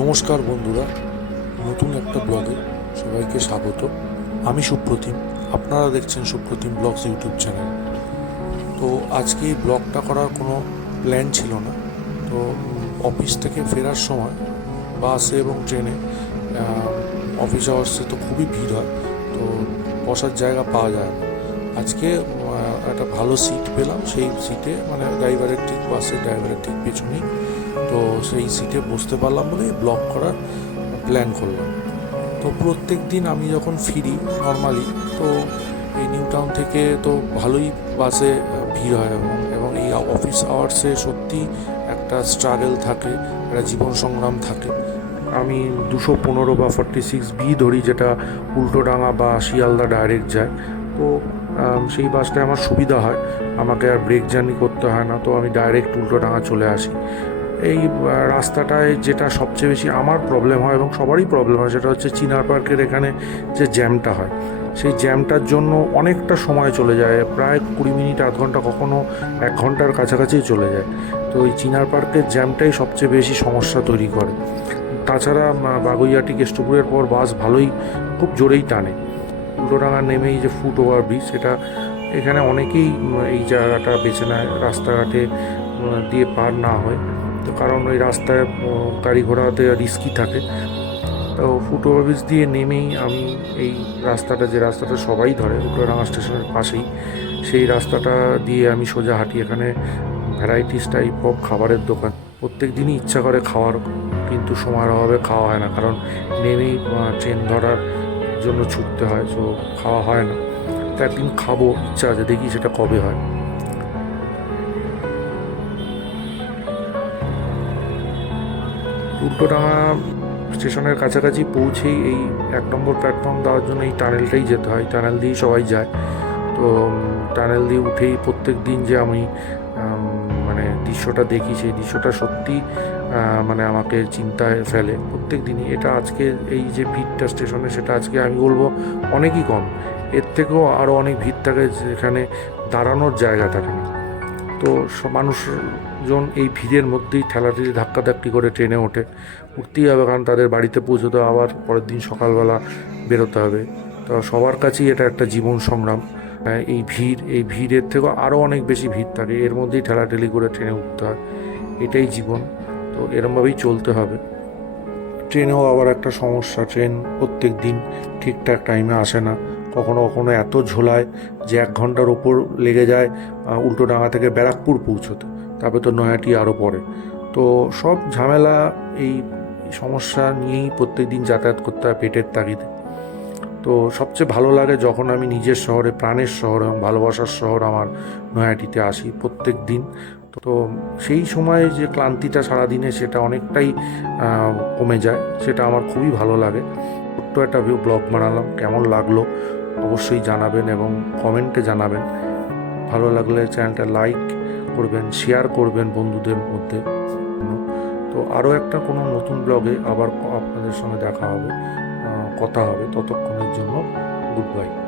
নমস্কার বন্ধুরা, নতুন একটা ব্লগে সবাইকে স্বাগত। আমি সুপ্রতিম, আপনারা দেখছেন সুপ্রতিম ব্লগস ইউটিউব চ্যানেল। তো আজকে এই ব্লগটা করার কোনো প্ল্যান ছিল না। তো অফিস থেকে ফেরার সময় বাসে এবং ট্রেনে অফিস আওয়ার্সে তো খুবই ভিড় হয়, তো বসার জায়গা পাওয়া যায় না। আজকে একটা ভালো সিট পেলাম, সেই সিটে মানে ড্রাইভারের ঠিক বাসের ড্রাইভারের ঠিক পেছনেই তো সেই সিটে বসতে পারলাম বলেই ব্লগ করার প্ল্যান করলাম। তো প্রত্যেক দিন আমি যখন ফিরি নর্মালি তো এই নিউ টাউন থেকে তো ভালোই বাসে ভিড় হয় এবং এবং এই অফিস আওয়ার্সে সত্যি একটা স্ট্রাগল থাকে, একটা জীবন সংগ্রাম থাকে। আমি দুশো পনেরো বা ফর্টি সিক্স বি ধরি যেটা উল্টোডাঙা বা শিয়ালদা ডাইরেক্ট যায়। তো সেই বাসটায় আমার সুবিধা হয়। আমাকে আর ব্রেক জার্নি করতে হয় না, তো আমি ডাইরেক্ট উল্টোডাঙা চলে আসি। এই রাস্তাটায় যেটা সবচেয়ে বেশি আমার প্রবলেম হয় এবং সবারই প্রবলেম হয় সেটা হচ্ছে চিনার পার্কের এখানে যে জ্যামটা হয়। সেই জ্যামটার জন্য অনেকটা সময় চলে যায়, প্রায় কুড়ি মিনিট, আধ ঘণ্টা, কখনো এক ঘণ্টার কাছাকাছি চলে যায়। তো এই চিনার পার্কের জ্যামটাই সবচেয়ে বেশি সমস্যা তৈরি করে। তাছাড়া বাগুইয়াটি, কেষ্টপুরের পর বাস ভালোই খুব জোরেই টানে। উল্টোডাঙা নেমেই যে ফুট ওভার ব্রিজ সেটা এখানে অনেকেই এই জায়গাটা বেছে নেয়, রাস্তাঘাটে দিয়ে পার না হয়। তো কারণ ওই রাস্তায় গাড়ি ঘোড়াতে রিস্কি থাকে। তো ফুট ওভারব্রিজ দিয়ে নেমেই আমি এই রাস্তাটা, যে রাস্তাটা সবাই ধরে উল্টোডাঙা স্টেশনের পাশেই, সেই রাস্তাটা দিয়ে আমি সোজা হাঁটি। এখানে ভ্যারাইটিস টাইপ অফ খাবারের দোকান। প্রত্যেক দিনই ইচ্ছা করে খাওয়ার, কিন্তু সময়ের অভাবে খাওয়া হয় না, কারণ নেমেই ট্রেন ধরার জন্য ছুটতে হয়, তো খাওয়া হয় না। তো একদিন খাব, ইচ্ছা আছে, দেখি সেটা কবে হয়। উল্টোডাঙা স্টেশনের কাছাকাছি পৌঁছেই এই এক নম্বর প্ল্যাটফর্ম দেওয়ার জন্য এই টানেলটাই যেতে হয়। টানেল দিয়েই সবাই যায়। তো টানেল দিয়ে উঠেই প্রত্যেক দিন যে আমি মানে দৃশ্যটা দেখি, সেই দৃশ্যটা সত্যি মানে আমাকে চিন্তায় ফেলে। প্রত্যেক দিনই। এটা আজকে এই যে ভিড়টা স্টেশনে, সেটা আজকে আমি বলব অনেকই কম। এর থেকেও আরও অনেক ভিড় থাকে যেখানে দাঁড়ানোর জায়গা থাকে না। তো সব মানুষজন এই ভিড়ের মধ্যেই ঠেলাঠেলি ধাক্কাধাক্কি করে ট্রেনে ওঠে। উঠতেই হবে কারণ তাদের বাড়িতে পৌঁছতে আবার পরের দিন সকালবেলা বেরোতে হবে। তো সবার কাছেই এটা একটা জীবন সংগ্রাম। আহ, এই ভিড় এই ভিড়ের থেকেও আরও অনেক বেশি ভিড় থাকে। এর মধ্যেই ঠেলাঠেলি করে ট্রেনে উঠতে হয়। এটাই জীবন। তো এরমভাবেই চলতে হবে। ট্রেনেও আবার একটা সমস্যা। ট্রেন প্রত্যেক দিন ঠিকঠাক টাইমে আসে না। কখনো কখনো এত ঝোলায় যে এক ঘণ্টার ওপর লেগে যায় উল্টোডাঙা থেকে ব্যারাকপুর পৌঁছতে। তারপরে তো নয়াটি আরও পরে। তো সব ঝামেলা এই সমস্যা নিয়েই প্রত্যেক দিন যাতায়াত করতে হয় পেটের তাগিদে। তো সবচেয়ে ভালো লাগে যখন আমি নিজের শহরে, প্রাণের শহর এবং ভালোবাসার শহর আমার নয়াটিতে আসি প্রত্যেক দিন তো সেই সময় যে ক্লান্তিটা সারাদিনে সেটা অনেকটাই কমে যায়, সেটা আমার খুবই ভালো লাগে। ছোট্ট একটা ভিউ ব্লগ বানালাম, কেমন লাগল অবশ্যই জানাবেন এবং কমেন্টে জানাবেন। ভালো লাগলে চ্যানেলটা লাইক করবেন শেয়ার করবেন বন্ধুদের মধ্যে। তো আরও একটা কোনো নতুন ব্লগে আবার আপনাদের সঙ্গে দেখা হবে কথা হবে ততক্ষণের জন্য গুড বাই